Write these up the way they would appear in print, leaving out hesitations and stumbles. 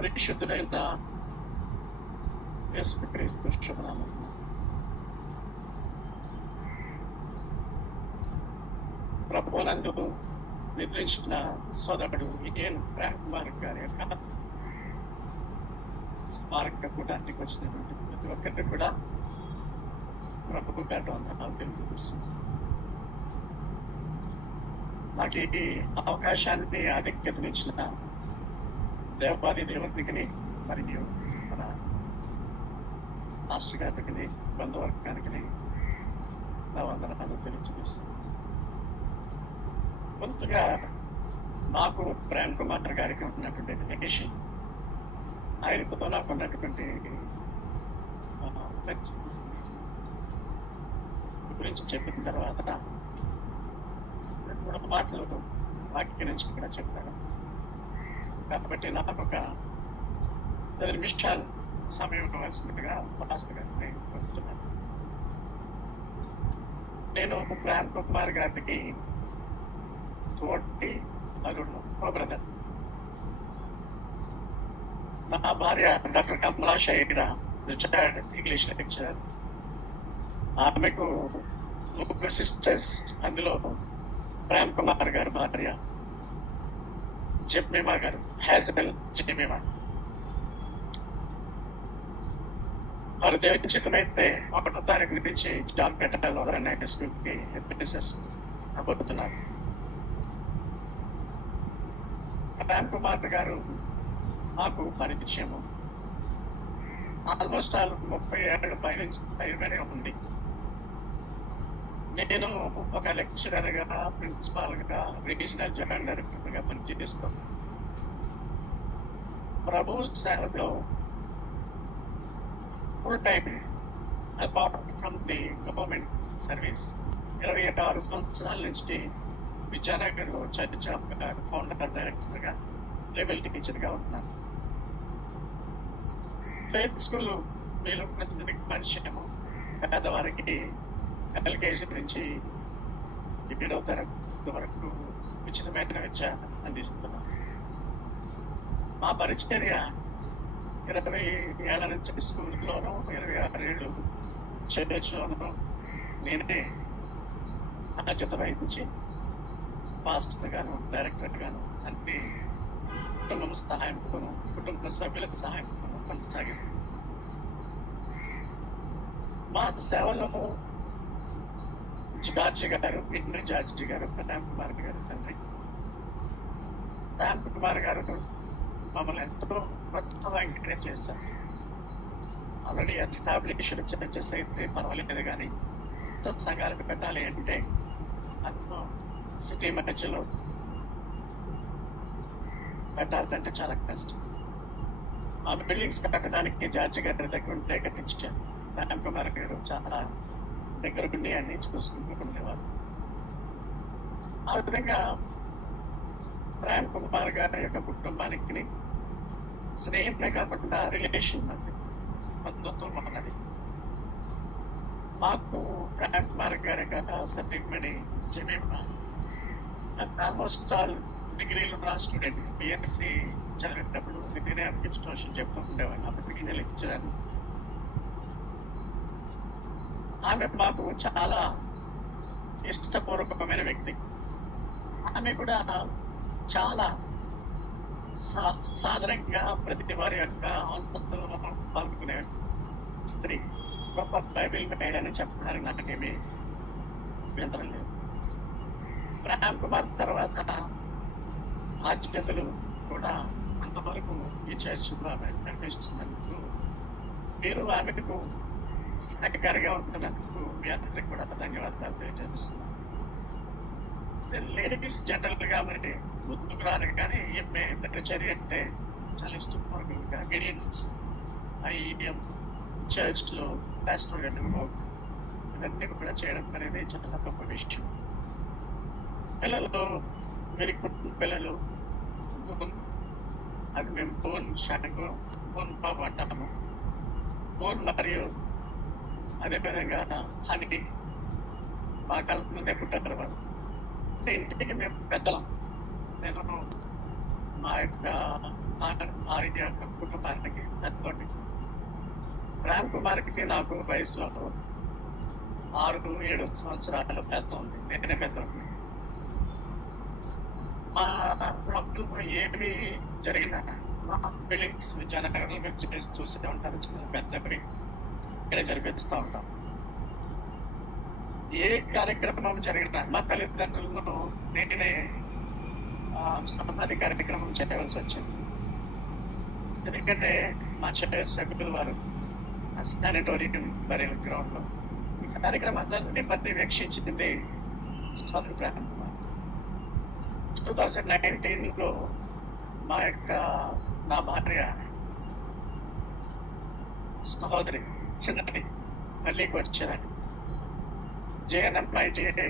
పరిశుద్ధుడైన యేసుక్రీస్తు శుభనామం. ప్రభువునందు నిద్రించిన సోదరుడు విజయన్ ప్రేమ్ కుమార్ గారి యొక్క స్మారక కూటానికి వచ్చినటువంటి ప్రతి ఒక్కరికి కూడా ప్రభు గారి వందనాలు తెలియజేస్తుంది. నాకు ఈ అవకాశాన్ని ఆధిక్యతనిచ్చిన దేవాది దేవునికి మరియు మన మాస్టర్ గారికి బంధువర్గానికి నా వందనాలు తెలియజేస్తుంది. ముందుగా నాకు ప్రేమ్ కుమార్ గారికి ఉన్నటువంటి రిలేషన్, ఆయనతో నాకు ఉన్నటువంటి గురించి చెప్పిన తర్వాత 2 మాటలు వాక్య నుంచి కూడా చెప్తాను. కాబట్టి నాకు ఒక 10 నిమిషాలు సమయం ఇవ్వవలసిందిగా మాస్టర్ గారిని కోరుతున్నాను. నేను ప్రేమ్ కుమార్ గారికి తోటి అల్లుడు, బ్రదర్. నా భార్య డాక్టర్ కమలా షైరా, రిటైర్డ్ ఇంగ్లీష్ లెక్చరర్. ఆమెకు 3 సిస్టర్స్. అందులో ప్రేమ్ కుమార్ గారి భార్య జెమ్మిమా గారు, హ్యాజల్ జెమ్మిమా. వారు దేవచితమైతే 1వ తారీఖు నుంచి జాన్పేటలో హై స్కూల్కి హెడ్మిస్ట్రెస్ అవ్వబోతున్నారు. ప్రేమ్ కుమార్ గారు నాకు పరిచయము ఆల్మోస్ట్ 30 ఏళ్ళ పైనే ఉంది. నేను ఒక లెక్చరర్గా, ప్రిన్సిపాల్గా, రీజనల్ జాయింట్ డైరెక్టర్గా పనిచేస్తాను. ప్రభు సేవలో full time apart from the government service 26 సంవత్సరాల నుంచి విజయనగర్లో చర్చ్ ఫౌండర్ డైరెక్టర్గా, లెవెల్ టీచర్గా ఉన్నాను. ఫెయిత్ స్కూల్ మీరు పరిచయము, పేదవారికి LKG నుంచి 7వ తరగతి వరకు ఉచితమైన విద్య అందిస్తున్నాం. మా పరిచర్య 20 ఏళ్ల నుంచి స్కూల్లోనూ, 26 ఏళ్ళు చర్చ్లోనూ నేనే బాధ్యత వహించి పాస్టర్ గాను, డైరెక్టర్ గాను అన్ని కుటుంబం సహాయంతోనూ, కుటుంబ సభ్యులకు సహాయంతోనూ కొనసాగిస్తుంది. మా సేవలో జార్జి గారు, ఇంద్ర జార్జి గారు, ప్రేమ్ కుమార్ గారు తండ్రి. ప్రేమ్ కుమార్ గారు మమ్మల్ని ఎంతో కొత్తగా ఎంకరేజ్ చేశారు. ఆల్రెడీ ఎస్టాబ్లిష్డ్ చర్చెస్ అయితే పర్వాలేదు, కానీ కొత్త సంఘాలకు పెట్టాలి అంటే అందులో సిటీ మధ్యలో పెట్టాలంటే చాలా కష్టం. ఆ బిల్డింగ్స్ కట్టడానికి జార్జి గారి దగ్గర ఉంటే కట్టించారు. ప్రేమ్ కుమార్ గారు చాలా దగ్గరుండి అన్ని చూసుకుంటూ ఉండేవారు. ఆ విధంగా ప్రేమ్ కుమార్ గారి యొక్క కుటుంబానికి స్నేహమే కాకుండా రిలేషన్ ఉన్నది, బంధుత్వం ఉన్నది. మాకు ప్రేమ్ కుమార్ గారి సతీమణి జెమ్మిమా ఆల్మోస్ట్ డిగ్రీలో ఉన్న స్టూడెంట్. BSc చదివేటప్పుడు నేనే అప్లికేషన్ చెప్తూ ఉండేవాడిని. అప్పటికి నేను లెక్చరర్. ఆమె మాకు చాలా ఇష్టపూర్వకమైన వ్యక్తి. ఆమె కూడా చాలా సాధారణంగా ప్రతి వారి యొక్క అవసరంలో పాల్గొనే స్త్రీ. గొప్ప బైబిల్ మేడని చెప్పడానికి నాకేమీ అభ్యంతరం లేదు. ప్రేమ్ కుమార్ తర్వాత బాధ్యతలు కూడా అంతవరకు ఈ చర్చలో ఆమె కనిపిస్తున్నందుకు, మీరు ఆమెకు సహకారిగా ఉంటున్నందుకు మీ అందరికీ కూడా ధన్యవాదాలు తెలియజేస్తున్నాను. లేడీస్ జనరల్గా మరి ముందుకు రారు, కానీ ఈమె చర్య అంటే చాలా ఇష్టపూర్వకంగా గిరియన్స్ IEM చర్చ్లో పాస్టోరల్ వర్క్ ఇవన్నీ కూడా చేయడం అనేది చాలా గొప్ప విషయం. పిల్లలు, మీరు పుట్టిన పిల్లలు అది మేము బోన్ షాంగు, బోన్ బాబు అంటాము. బోన్ మరియు అదేవిధంగా హనీ మా కళ్ళ ముందే పుట్టారు వాళ్ళు. ఇంటికి మేము పెద్దలం. నేను మా యొక్క వారి యొక్క కుటుంబానికి పెద్దోడి. రామ్ కుమార్కి నాకు వయసులో 6-7 సంవత్సరాల పెద్ద ఉంది. నేనే పెద్దోడిని. మా భక్తులు ఏమి జరిగినా మా బిల్డింగ్స్ విజయనగరంలో మీరు చూస్తూ ఉంటారు. చిన్న పెద్దవి ఇక్కడ జరిపిస్తూ ఉంటాం. ఏ కార్యక్రమం జరిగినా మా తల్లిదండ్రులను నేనే సమాధి కార్యక్రమం చేయవలసి వచ్చింది. ఎందుకంటే మా సభ్యులు వారు శానిటోరియం బరియల్ గ్రౌండ్ లో ఈ కార్యక్రమాలన్నీ పర్యవేక్షించింది సోదరు ప్రేమ్ కుమార్. 2019లో నా భార్య సహోదరి చిన్నది మళ్ళీకి వచ్చారని JNMITA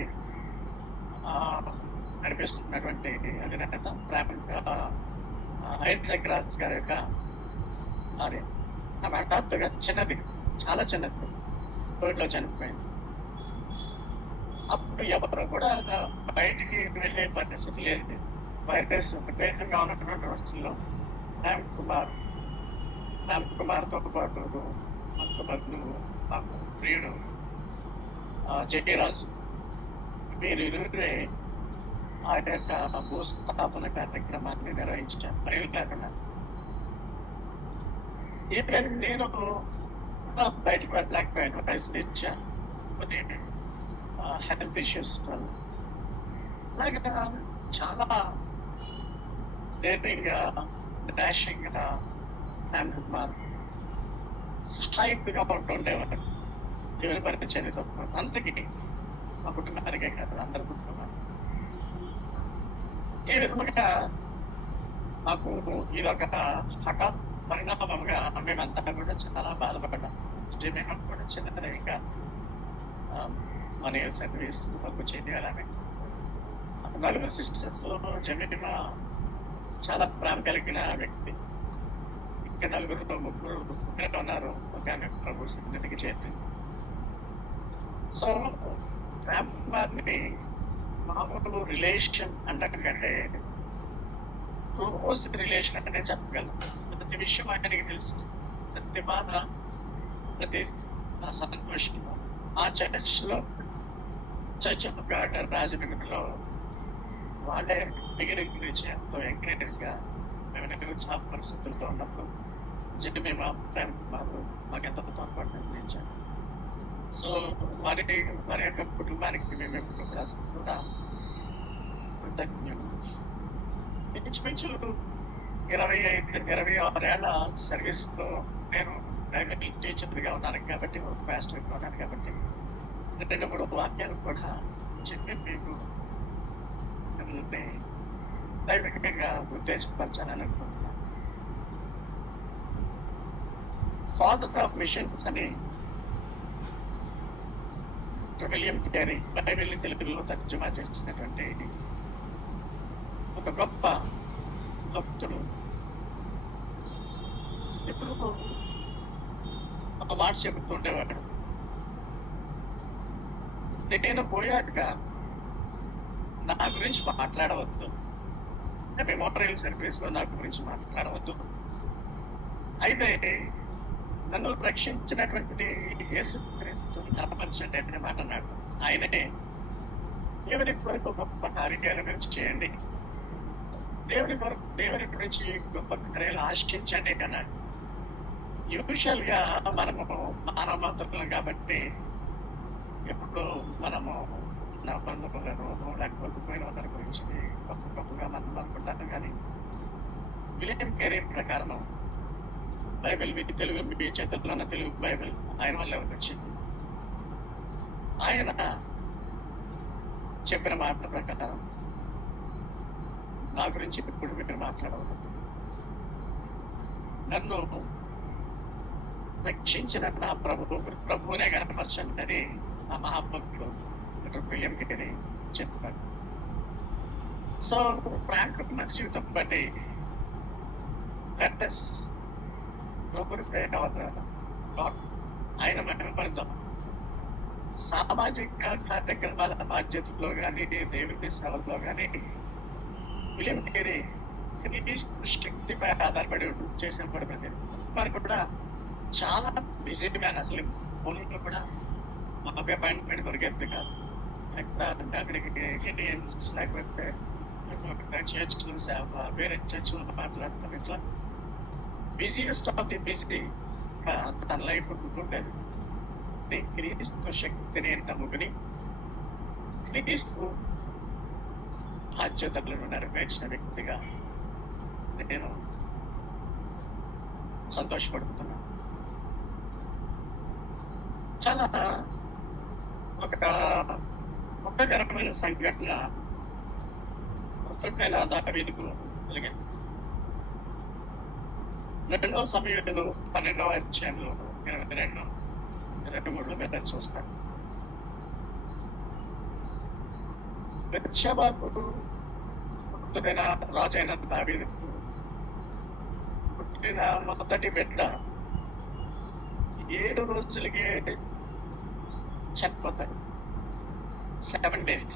నడిపిస్తున్నటువంటి అధినేత ఐజాక్ రాజ్ గారి యొక్క భార్య ఆమె హఠాత్తుగా చిన్నది, చాలా చిన్నది, కోవిడ్లో చనిపోయింది. అప్పుడు ఎవరు కూడా బయటికి వెళ్ళే పరిస్థితి లేదు. వైరస్ విపరీతంగా ఉన్నటువంటి రోజుల్లో రామ్ కుమార్తో పాటు మాకు బంధువు, మాకు ప్రియుడు జయరాజు, మీరు ఇరువురే ఆ యొక్క భూస్థాపన కార్యక్రమాన్ని నిర్వహించాను. భయం లేకుండా ఈవెన్ నేను బయటకు వెళ్ళలేకపోయాను. వయసు రీత్యా కొన్ని హెల్త్ ఇష్యూస్ వల్ల. అలాగే చాలా ధైర్యంగా డాషింగ్గా రామ్ కుమార్ సహాయకుడిగా ఉంటుండేవాడు. దేవుని పరిచర్యతో అందరికీ, మా కుటుంబానికే కాదు అందరి కుటుంబాలు. ఈ విధముగా మాకు ఇదొక హఠాత్ పరిణామంగా మేమంతా కూడా చాలా బాధపడ్డాం. మేము కూడా చిన్నగా మన సర్వీస్ మాకు చేయాలని 4 సిస్టర్స్ జమీమా చాలా ప్రేమ కలిగిన వ్యక్తి. ఇంకా 3 ఉన్నారు. ఒక ఆమె ప్రభు సన్నిధికి చేరింది. సో రామ్ కుమార్ని మామూలు రిలేషన్ అంటకంటే క్లోజ్ రిలేషన్ అంటే చెప్పగలను. ప్రతి విషయం ఆయనకి తెలుసు, ప్రతి బాధ, ప్రతి సంతోషం. ఆ చర్చ్ ఆఫ్ గాడ్ రాజమండ్రిలో వాళ్ళే బిగినింగ్ నుంచి ఎంతో ఎంకరేజ్గా మేము చాలా పరిస్థితుల్లో ఉన్నప్పుడు మేము ప్రేమ్ కుమార్ మాకెంతో తోడ్పాటు అందించాము. సో వారి యొక్క కుటుంబానికి మేము ఎప్పుడు కూడా కృతజ్ఞులు. ఇంచుమించు 26 ఏళ్ల సర్వీస్లో నేను ప్రైమరీ టీచర్గా ఉన్నాను కాబట్టి, ఒక పాస్టర్గా ఉన్నాను కాబట్టి 2-3 వాక్యాలు కూడా చెప్పి మీకు మిమ్మల్ని దైవికంగా ఉత్తేజపరచాలని అనుకుంటున్నాను. ఫాదర్ ఆఫ్ మిషన్స్ అని విలియం కేరీ బైబిల్ని తెలుగులో తర్జుమా చేసినటువంటి ఒక గొప్ప భక్తుడు ఎప్పుడు ఒక మాట చెబుతుండేవాడు. నేను పోయాక నా గురించి మాట్లాడవద్దు, మెమోరియల్ సర్వీస్ లో నా గురించి మాట్లాడవద్దు. అయితే నన్ను రక్షించినటువంటి యేసుక్రీస్తుని కనపరచండి అనే మాట అన్నాడు. ఆయనే దేవుని కొరకు గొప్ప కార్యాలు మీరు చేయండి, దేవుని గురించి గొప్ప కార్యాలు ఆశించండి అన్నాడు. యూజువల్ గా మనము మానవ మాత్రం కాబట్టి ఎప్పుడు మనము నా బంధువులను లేకపోతే పోయిన వారి గురించి గొప్పగా మనం అనుకుంటాం. కానీ విలియం కేరీ ప్రకారం బైబిల్ తెలుగు మీ చేతుల్లో ఉన్న తెలుగు బైబిల్ ఆయన వల్ల వచ్చింది. ఆయన చెప్పిన మాట ప్రకారం నా గురించి ఇప్పుడు మీరు మాట్లాడవద్దు, నన్ను రక్షించిన నా ప్రభువునే కనపరచండి అని ఆ మహాభక్తులు విలియం కేరీ చెప్పారు. సో రామ్ కుమార్ జీవితం బట్టి ఆయన మహిమపడతాం. సామాజిక కార్యక్రమాల బాధ్యతలో కానీ దేవుని సేవల్లో కానీ విలియం కేరీ క్రీస్తు శక్తిపై ఆధారపడి చేసిన ప్రతి వారు కూడా చాలా బిజీ మ్యాన్. అసలు ఫోన్లో కూడా మాకు అపాయింట్మెంట్ దొరికేది కాదు. అక్కడికి ఇండియన్స్ లేకపోతే చర్చ్లు సేవ, వేరే చర్చ్లు మాట్లాడటం, ఇట్లా బిజీయెస్ట్ ఆఫ్ ది బిజీ తన లైఫ్ ఉండేది. క్రీస్తు శక్తిని నమ్ముకుని క్రీస్తు బాధ్యతలను నెరవేర్చిన వ్యక్తిగా నేను సంతోషపడుతున్నాను. చాలా ఒక దుఃఖకరమైన సంఘటన కృతజ్ఞత దావీదుకు కలిగింది. 2 సమూయేలు 12వ అధ్యాయంలో 22, 23 మీద చూస్తాను. బెత్షెబాకు పుట్టిన రాజైన దావీదుకు పుట్టిన మొదటి బిడ్డ 7 రోజులకే చనిపోతాయి. 7 days.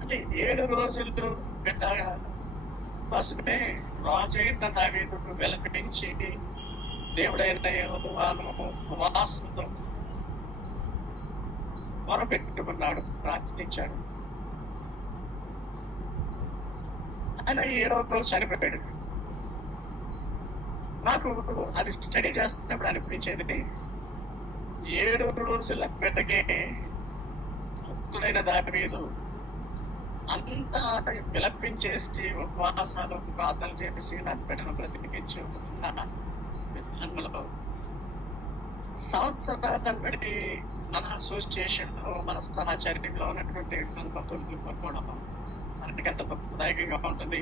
అంటే 7 రోజులు బిడ్డగా కోసమే రాజైన దావీదుకు వెలపించి దేవుడైన యెహోవాను ఉపవాసంతో మొరపెట్టుకున్నాడు, ప్రార్థించాడు. ఆయన 7వ రోజు చనిపోయాడు. నాకు అది స్టడీ చేస్తున్నప్పుడు అనిపించేది, 7 రోజుల బిడ్డకే భక్తుడైన దావీదు అంతా విలపించేసి ఉపవాసాలు ప్రార్థన చేసి నా బిడ్డను బ్రతికించు విధానంలో సంవత్సరాల బట్టి మన అసోసియేషన్ లో, మన సహచర్యంలో ఉన్నటువంటి భక్తులు పట్టుకోవడం మనకి ఎంత దుఃఖదాయకంగా ఉంటుంది.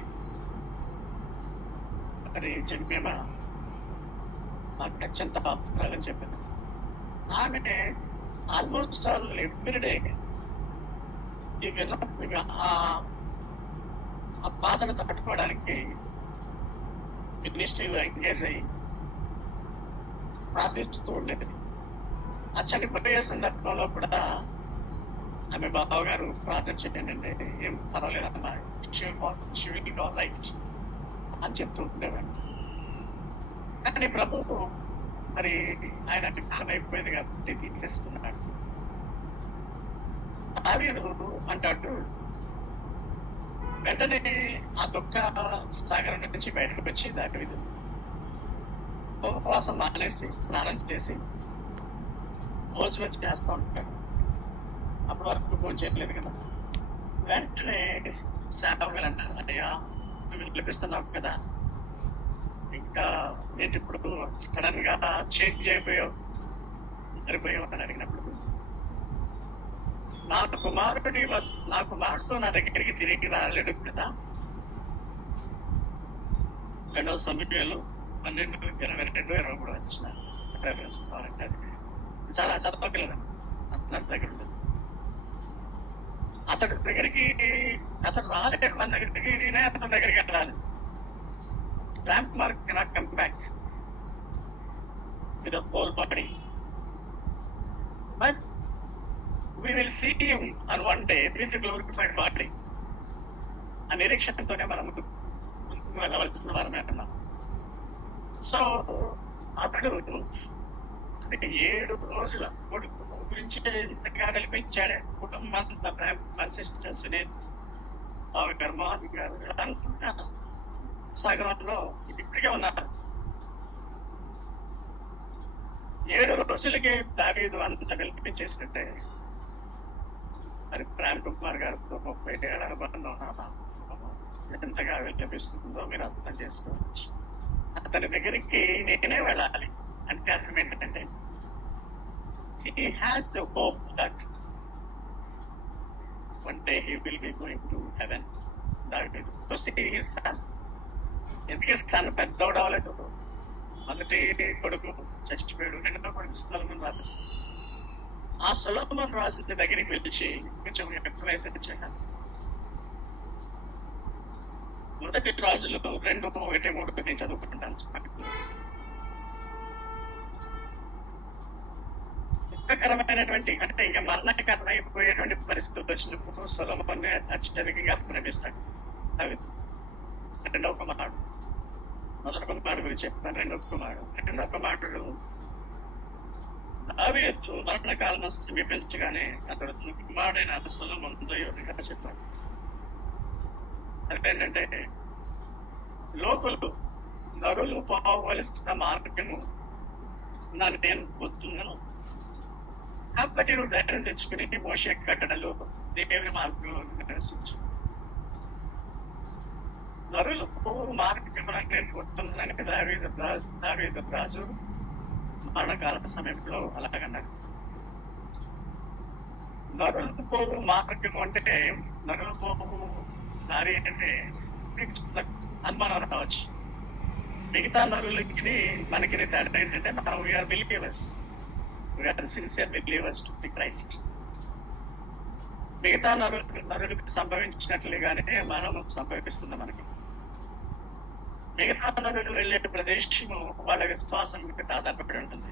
మరి జన్మేమ నాకు అత్యంత ఆప్తురాలని చెప్పింది. ఆమె ఆల్మోస్ట్ ఆల్ ఎవ్రీడే ఆ బాధను తట్టుకోవడానికి మినిస్ట్రీలో ఎంగేజ్ అయ్యి ప్రార్థిస్తూ ఉండేది. ఆ చనిపోయే సందర్భంలో కూడా ఆమె బావగారు ప్రార్థన చేయండి, ఏం పర్వాలేదమ్మా, రైట్ అని చెప్తూ ఉండేవాడు. కానీ ప్రభు మరి ఆయన కాలం అయిపోయింది కాబట్టి తీసేస్తున్నాడు. దావీదు అంటాడు, వెంటనే ఆ దుఃఖ సాగరం నుంచి బయటకు వచ్చి దావీదు ఉపవాసం మానేసి స్నానం చేసి భోజనం చేస్తూ ఉంటాడు. అప్పటి వరకు భోజనం చేయలేదు కదా. వెంటనే సేవకులు అంటారు, అయ్యా నువ్వు పిలిపిస్తున్నావు కదా, ఇంకా ఏంటి ఇప్పుడు సడన్ గా చేంజ్ అయిపోయావు, మారిపోయావు అని అడిగినప్పుడు, నా కుమారుడు నా దగ్గరికి తిరిగి రాలేడు కదా. 2వ సమూయేలు 12, 22, 23 వచ్చిన రెఫరెన్స్ కావాలంటే అది చాలా చదవగలదు. అతని దగ్గర ఉండదు. అతడు రాలేడు మన దగ్గరికి, నేనే అతని దగ్గరికి వెళ్ళాలి. Ramp mark cannot come back with whole body, but we will see him on one day with a glorified body. ఆ నిరీక్షణతోనే మనం ముందుకు వెళ్ళవలసిన వారమే అన్నాం. సో అతడు 7 రోజుల కొడుకు గురించి ఇంతగా కల్పించాడే. కుటుంబం సిస్టర్స్, అనుకుంటా సాగరంలో ఇప్పటికే ఉన్నారు. 7 రోజులకే దావీదు అంత కల్పించేసినట్టే మరి ప్రేమ్ కుమార్ గారితో 30 ఏళ్ల బంధం ఎంతగా విలపిస్తుందో మీరు అర్థం చేసుకోవచ్చు. అతని దగ్గరికి నేనే వెళ్ళాలి అంటే అర్థం ఏంటంటే, he has to hope that one day he will be going to heaven. David to see his son. ఎందుకే సన్ పెద్దోడు అవ్వలేదు. మొదటి కొడుకు చచ్చిపోయాడు, 2వ కొడుకు సొలొమోను రాజు. ఆ సొలొమోను రాజుని దగ్గరికి పిలిచి కొంచెం వ్యక్తమైతే చేయాలి. మొదటి రాజులు 2:1-3 నేను చదువుకుంటాను. దుఃఖకరమైనటువంటి అంటే ఇంకా మరణకరమైపోయేటువంటి పరిస్థితులు వచ్చినప్పుడు సొలొమోను అత్యధికంగా ప్రేమిస్తాడు. అవి రెండవ కుమారుడు. మొదటి కుమారుడు గురించి చెప్పాను. రెండవ కుమారుడు దావీదు మరణకాలం సమీపించగానే అతడు తన కుమారుడైన సొలొమోనుతో యోగ్యంగా చెప్పాడు. అదేంటంటే లోకులు నరులు పోవలసిన మార్గము నేను పోతున్నాను, కాబట్టి నువ్వు ధైర్యం తెచ్చుకుని మోషే కట్టడలు దేవుని మార్గంలో నివసించు. నరులు పోవు మార్గం నేను పోతున్నానని దావీదు రాజు మరణకాల సమయంలో అలాగన్నారు. నరులు పోవు మార్గం అంటే నరులు పోవు దారి అంటే మీకు చాలా అనుమానం రావచ్చు. మిగతా నరులకి మనకి తేడా ఏంటంటే మనం we are believers, we are sincere believers to the Christ. మిగతా నరులకు సంభవించినట్లుగానే మనం సంభవిస్తుంది. మనకి మిగతా నరులు వెళ్ళే ప్రదేశము వాళ్ళ విశ్వాసం ఆధారపడి ఉంటుంది.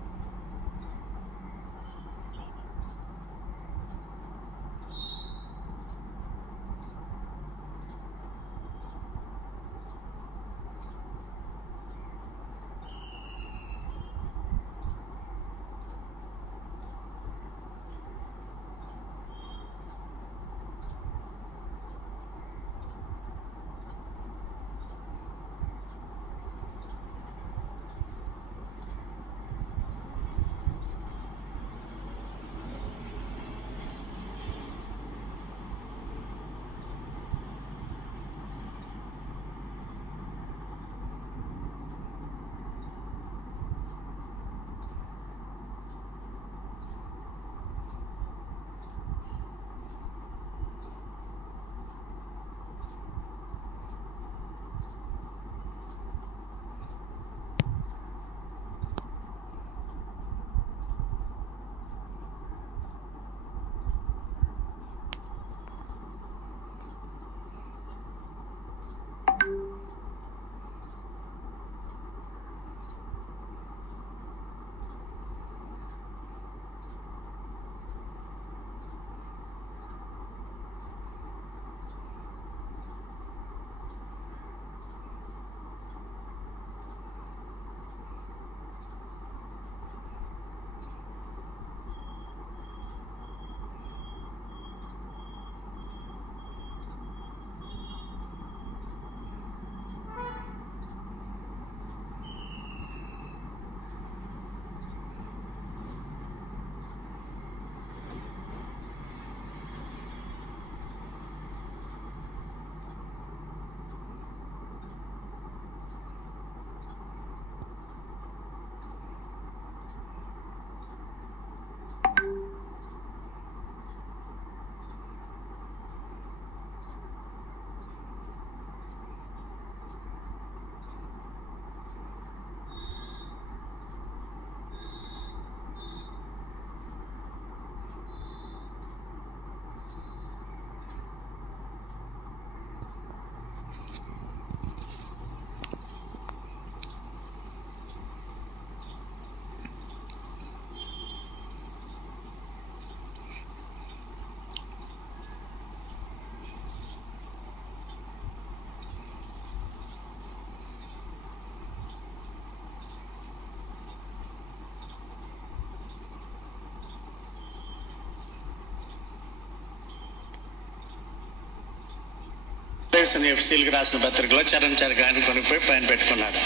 ఎఫ్సీలకు రాసిన పత్రికలో చరణ్ గాని కొనిపోయి పైన పెట్టుకున్నాడు.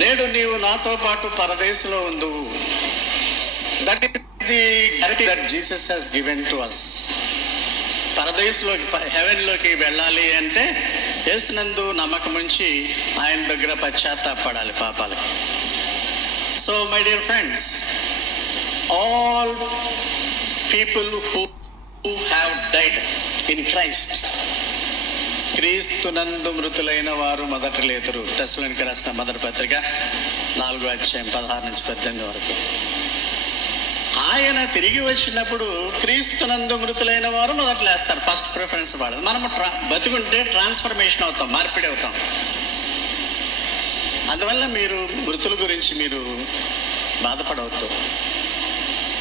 నేడు నీవు నాతో పాటు పరదేశంలో ఉందువు. That is the guarantee that Jesus has given to us. పరదేశంలోకి హెవెన్లోకి వెళ్ళాలి అంటే యేసునందు నమ్మకం ఉంచి ఆయన దగ్గర పశ్చాత్తాపడాలి పాపాలకి. So my dear friends, all people who have died in Christ, క్రీస్తునందు మృతులైన వారు మొదట లేతురు. తెస్సలోనికీయులకు రాసిన మొదటి పత్రిక 4:16-18 వరకు. ఆయన తిరిగి వచ్చినప్పుడు క్రీస్తునందు మృతులైన వారు మొదట లేస్తారు. ఫస్ట్ ప్రిఫరెన్స్ వాడు. మనము బతుకుంటే ట్రాన్స్ఫర్మేషన్ అవుతాం, మార్పిడి అవుతాం. అందువల్ల మీరు మృతుల గురించి మీరు బాధపడవద్దు.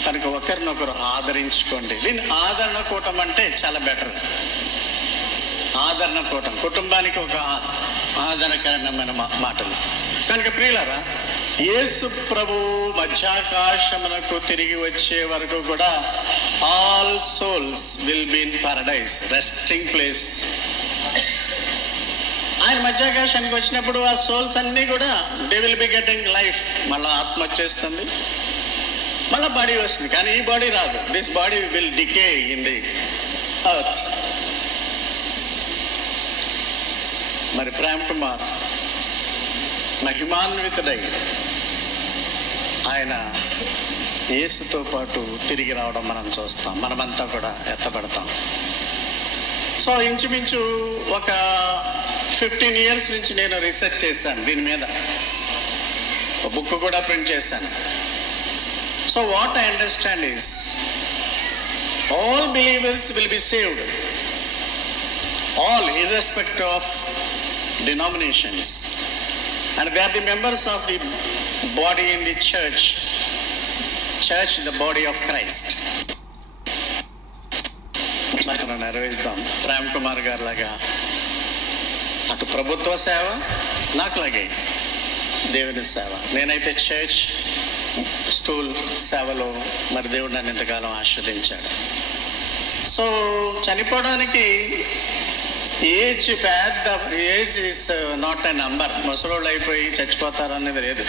కనుక ఒకరినొకరు ఆదరించుకోండి. దీన్ని ఆదరణ కూటం అంటే చాలా బెటర్. ఆదరణ ఆదరణ కూటం, కుటుంబానికి ఒక ఆదరణకరమైన మాటలు. కనుక ప్రియులారా, యేసు ప్రభు మధ్యాకాశమునకు తిరిగి వచ్చే వరకు కూడా all souls will be in paradise, resting place. ఆయన మధ్యాకాశానికి వచ్చినప్పుడు ఆ సోల్స్ అన్నీ కూడా they will be getting life. మళ్ళీ ఆత్మ వచ్చేస్తుంది, మళ్ళీ బాడీ వస్తుంది. కానీ ఈ బాడీ రాదు. This body will decay in the earth. మరి ప్రేమ్ కుమార్ మహిమాన్వితుడై ఆయన యేసుతో పాటు తిరిగి రావడం మనం చూస్తాం. మనమంతా కూడా ఎత్తపడతాం. సో ఇంచుమించు ఒక 15 years నుంచి నేను రీసెర్చ్ చేశాను దీని మీద. ఒక బుక్ కూడా ప్రింట్ చేశాను. So what I understand is all believers will be saved, all irrespective of denominations, and they are the members of the body in the church, the body of Christ. మనం నెరవేర్చుదాం. ప్రేమ్ కుమార్ గారి లాగా అటు ప్రభుత్వ సేవ, నాకులాగే దేవుని సేవ. నేనైతే చర్చ్, స్కూల్ సేవలో మరి దేవుడు నన్ను ఇంతకాలం ఆస్వాదించాడు. సో చనిపోవడానికి ఏజ్ పెద్ద age is not a number. ముసలోళ్ళు అయిపోయి చచ్చిపోతారు అనేది లేదు.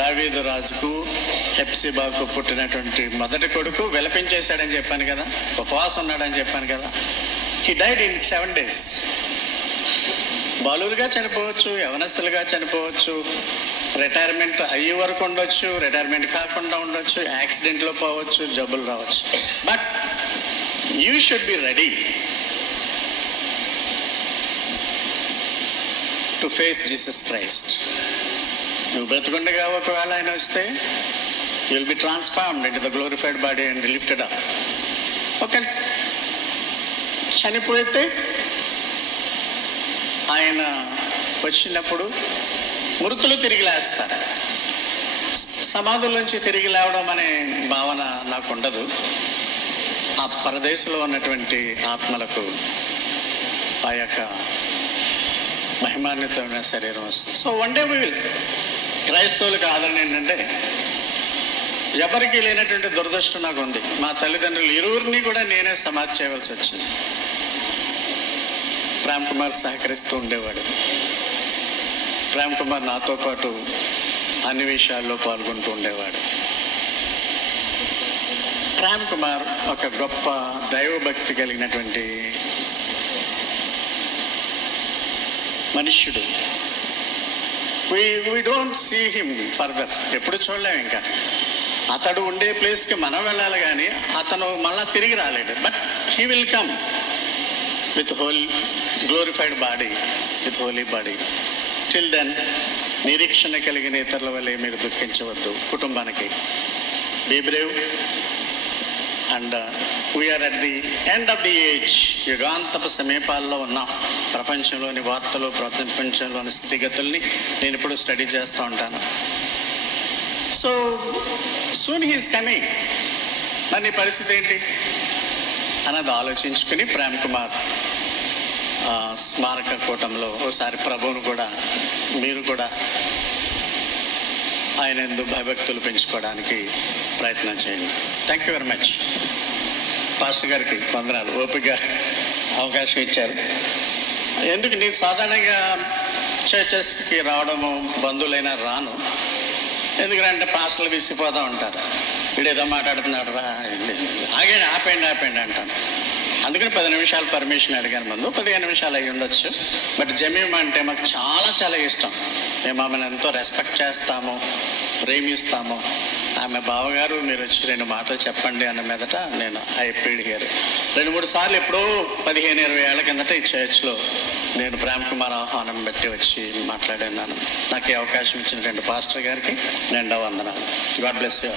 దావీదు రాజుకు హెప్సిబాకు పుట్టినటువంటి మొదటి కొడుకు విలపించేశాడని చెప్పాను కదా, ఉపవాసం ఉన్నాడని చెప్పాను కదా. He died in 7 days. బాలురుగా చనిపోవచ్చు, యవనస్తులుగా చనిపోవచ్చు, రిటైర్మెంట్ అయ్యే వరకు ఉండొచ్చు, రిటైర్మెంట్ కాకుండా ఉండొచ్చు, యాక్సిడెంట్లో పోవచ్చు, జబ్బులు రావచ్చు. But you should be ready to face Jesus Christ. నువ్వు బ్రతుకుండగా ఒకవేళ ఆయన వస్తే you will be transformed into the glorified body and lifted up. Okay, చనిపోతే ఆయన వచ్చినప్పుడు మృతులు తిరిగి లేస్తారు. సమాధుల నుంచి తిరిగి లేవడం అనే భావన నాకు ఉండదు. ఆ పరదేశంలో ఉన్నటువంటి ఆత్మలకు ఆ యొక్క మహిమాన్వితమైన శరీరం వస్తుంది. So one day we will. క్రైస్తవులకు ఆదరణ ఏంటంటే, ఎవరికి లేనటువంటి దురదృష్టం నాకు ఉంది. మా తల్లిదండ్రులు ఇరువురిని కూడా నేనే సమాధి చేయవలసి వచ్చింది. ప్రేమ్ కుమార్ సహకరిస్తూ ఉండేవాడు. ప్రేమ్ కుమార్ నాతో పాటు అన్ని విషయాల్లో పాల్గొంటూ ఉండేవాడు. ప్రేమ్ కుమార్ ఒక గొప్ప దైవభక్తి కలిగినటువంటి మనుష్యుడు. we don't see him further. ఎప్పుడు చూడలేము. ఇంకా అతడు ఉండే ప్లేస్కి మనం వెళ్ళాలి, కానీ అతను మళ్ళా తిరిగి రాలేడు. But he will come with whole glorified body, with holy body. Till then నిరీక్షణ కలిగిన ఇతరుల వల్లే మీరు దుఃఖించవద్దు. కుటుంబానికి be brave. And we are at the end of the age. యుగాంతపు సమీపాల్లో ఉన్నాం. ప్రపంచంలోని వార్తలు, ప్రపంచంలోని స్థితిగతుల్ని నేను ఇప్పుడు స్టడీ చేస్తూ ఉంటాను. So soon he's coming. మరి నీ పరిస్థితి ఏంటి అన్నది ఆలోచించుకుని ప్రేమ్ కుమార్ స్మారక కూటంలో ఒకసారి ప్రభువును కూడా మీరు కూడా ఆయన యందు భయభక్తులు పెంచుకోవడానికి ప్రయత్నం చేయండి. Thank you very much. Pastor గారికి వందనాలు, ఓపిక అవకాశం ఇచ్చారు. ఎందుకు నేను సాధారణంగా చర్చెస్కి రావడము, బంధువులైనా రాను. ఎందుకంటే పాస్టర్లు విసిపోతూ ఉంటారు. వీడేదో మాట్లాడుతున్నాడు రా, ఆపేయండి అంటాను. అందుకని 10 నిమిషాలు పర్మిషన్ అడిగాను. ముందు 15 నిమిషాలు అయ్యి ఉండొచ్చు. బట్ జమీమా అంటే మాకు చాలా చాలా ఇష్టం. మేము ఆమెను ఎంతో రెస్పెక్ట్ చేస్తాము, ప్రేమిస్తాము. ఆమె బావగారు మీరు వచ్చి 2 మాటలు చెప్పండి అన్న మీదట నేను ఐ ప్రీడ్ హియర్. 2-3 సార్లు ఎప్పుడో 15-20 ఏళ్ల కిందట ఈ చర్చ్లో నేను ప్రేమ్ కుమార్ ఆహ్వానం బట్టి వచ్చి మాట్లాడాను. నాకు ఈ అవకాశం ఇచ్చినటువంటి పాస్టర్ గారికి నిండా వందనాలు. God bless you.